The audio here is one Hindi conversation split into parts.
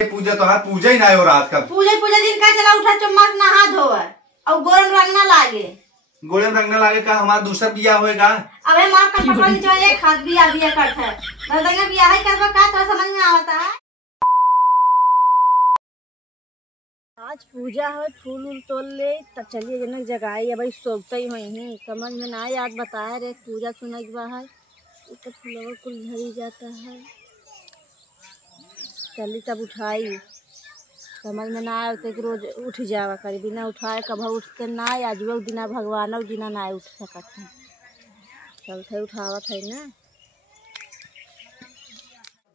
पूजा तो हाथ पूजा ही ना हो रात का पूजा दिन का चला उठा चम्मच नहा धोवे और गोरम रंग ना लागे। गोरम रंग ना लागे का हमारा दूसरा बियाह होएगा। अबे मार का पकड़ जो एक हाथ बियाह करता है नरदंगा बियाह है करवा का तो समझ में आता है। आज पूजा है फूल उल तोल ले तब चलिए जनक जगाई अब सोचते ही हुई समझ में ना याद बताया रे पूजा सुना है तो फूलों कुल झरी जाता है। चली तब उठाई समझ में ना आए तो रोज उठ जावा करी बिना उठाए कभी उठते ना आज वो दिना भगवान दिना ना उठ सकते हैं चलते उठावत है ना।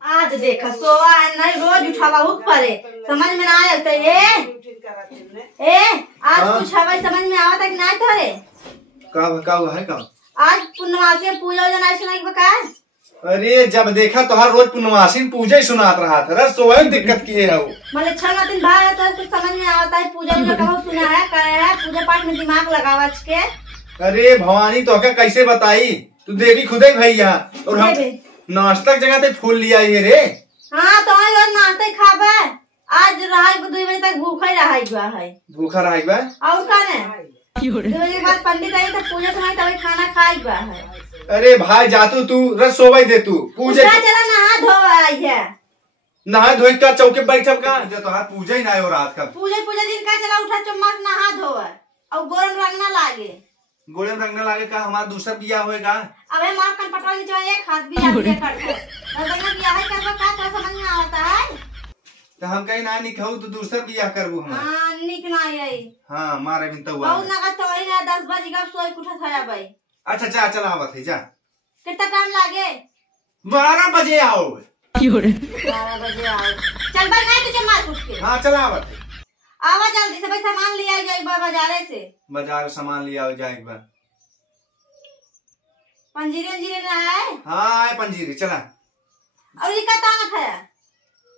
आज देखा सोवा नहीं रोज उठावा पड़े समझ में ना आया तो ए आज कुछ हवा समझ में आवता कि ना तोरे का है का आज पूर्णमासी पूजा जना सुनाई बकाय। अरे जब देखा तो हर रोज पूर्णमासी पूजा ही सुनात रहा था सोए दिक्कत किए है वो मतलब 6 दिन बाद तो कुछ समझ में आता है पूजा में कहो सुना है करे है पूजा पाठ में दिमाग लगावा के। अरे भवानी तो क्या कैसे बताई तू देवी खुद ही भैया और हम नाश्ता की जगह पे फूल लिया ये रे। हाँ तो आज नाश्ता ही खाबा आज रहा 2 बजे तक भूखा ही रहा है भूखा रहा और खाने 2 बजे बाद पंडित आई तो पूजा समय तभी खाना खाएगा है। अरे भाई जातू तू रस सोवाई दे तू पूजा चला नहा धोवाई है नहा धोई का चौके बैठब का तो हाथ पूजा ही ना हो रात का पूजा दिन का चला उठा चम्मच नहा धोवे और गोरम रंग ना लागे। गोरम रंग ना लागे का हमारा दूसरा बियाह होएगा। अबे मार कन पटवा जो एक हाथ बियाह करता है नरदंगा बियाह है करवा का तो समझ में आता है तो हम कहीं ना निकहू तो दूसरा बियाह करबू हम। हां निक ना आई हां मारे बिन तो हुआ और ना तो ही ना 10 बजे का सोई उठा था भाई। अच्छा जा चला आवत है जा कितना टाइम लागे 12 बजे आओ 12 बजे आओ चल भाई नहीं तुझे मार उठ के। हां चला आवत है आवा जल्दी से भाई सामान ले आई जाए बाजार से बाजार सामान ले आओ जाए एक बार पंजीरी ना है। हां आए पंजीरी चला और ये का तामत है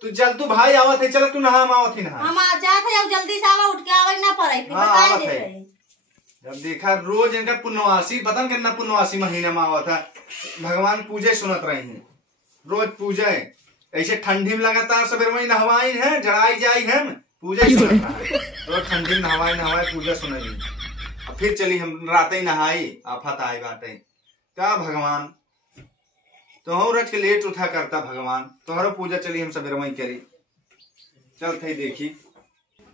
तू जल तू भाई आवत है चल तू नहा आवत है ना हम आ जात है जल्दी से आवा उठ के आवे ना पड़े फिर बता दे जब देखा रोज इनका पुण्यवासी बतन करना पुण्यवासी महीने में आवत है भगवान पूजे सुनत रहे हैं रोज पूजे ऐसे ठंडी में लगातार सवेर में नहवाई है जड़ाई जाई हम पूजा ही सुनत है रोज ठंडी में नहवाई पूजा सुनाई फिर चली हम रात ही नहाई आफत आए बाटे क्या भगवान तो रच के लेट उठा करता भगवान तोहरो पूजा चली हम सवेर में करी चल थे देखी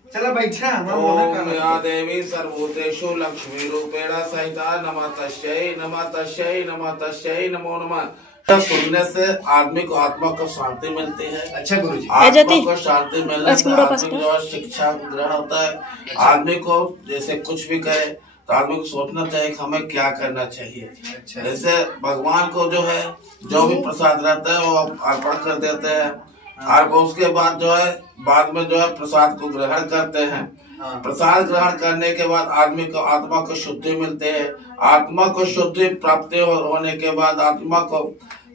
चला बैठा ओम या देवी सर्वभूतेषु लक्ष्मी रूपेण सहिता नमः तस्यै नमो नमः। सुनने से आदमी को आत्मा को शांति मिलती है। अच्छा गुरुजी आत्मा को शांति मिलने से आदमी जो शिक्षा ग्रहण होता है आदमी को जैसे कुछ भी कहे तो आदमी को सोचना चाहिए कि हमें क्या करना चाहिए। अच्छा। जैसे भगवान को जो है जो भी प्रसाद रहता है वो अर्पण कर देते हैं और उसके बाद जो है बाद में जो है प्रसाद को ग्रहण करते हैं। प्रसाद ग्रहण करने के बाद आदमी को आत्मा को शुद्धि मिलती है। आत्मा को शुद्धि प्राप्ति होने के बाद आत्मा को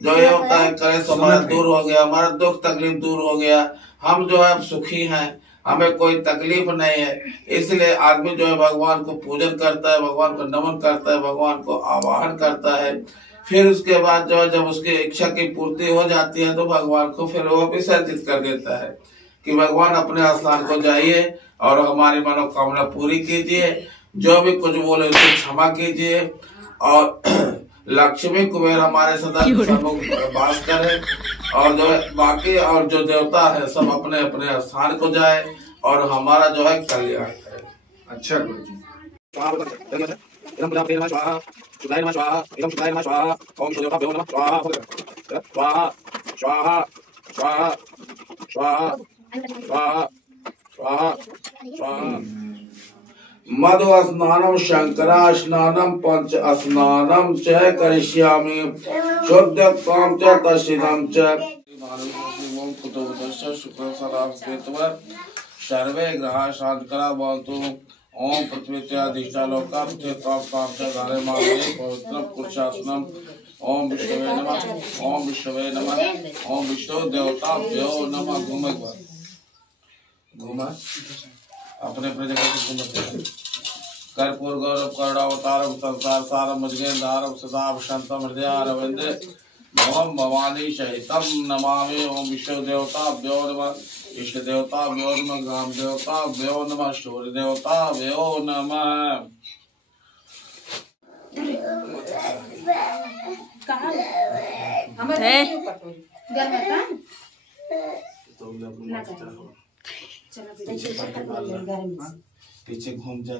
जो ये होता है करे हमारा दूर हो गया हमारा दुख तकलीफ दूर हो गया हम जो है सुखी हैं हमें कोई तकलीफ नहीं है। इसलिए आदमी जो है भगवान को पूजन करता है भगवान को नमन करता है भगवान को आवाहन करता है। फिर उसके बाद जो है जब उसकी इच्छा की पूर्ति हो जाती है तो भगवान को फिर वो विसर्जित कर देता है कि भगवान अपने स्थान को जाइए और हमारी मनोकामना पूरी कीजिए जो भी कुछ बोले उसे क्षमा कीजिए और लक्ष्मी कुबेर हमारे सदा वास करे और जो है बाकी और जो देवता है सब अपने अपने स्थान को जाए और हमारा जो है कल्याण करे। अच्छा गुरुजी मधु स्नानम शंकरा स्नानम पंच स्नानम च करिष्यामि शुद्ध काम च तस्सिदम च सर्वे ग्रहा शांतकरा भवन्तु ओम पृथ्वीत्याधिष्ठालोका पृथ्वीत्वां काम च गारे मागे पवित्रं पुरुषासनम ओम विष्णवे नमः ओम विष्णु देवताभ्यो नमः। घूमा अपने अपने जगह से घूमते कर्पूर गौरव करुणावतारम संसार सारम मुजगेंदारम सदा शांतम हृदय भवम भवानी सहितम नमामि। ओम विष्णु देवता व्यो नमः, इष्ट देवता व्यो नमः, ग्राम देवता व्यो नमः, सूर्य देवता व्यो नमः। पीछे घूम जा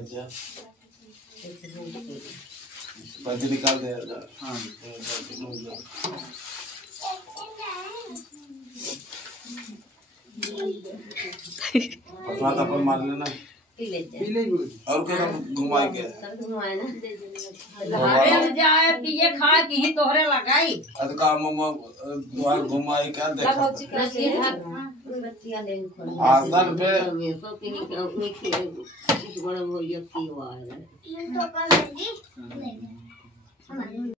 पंच निकाल दे। प्रसाद अपन मान लेना और क्या घुमाए के जाए पिए खा की तोहरे लगाई काम घुमाई क्या देखा आसन पे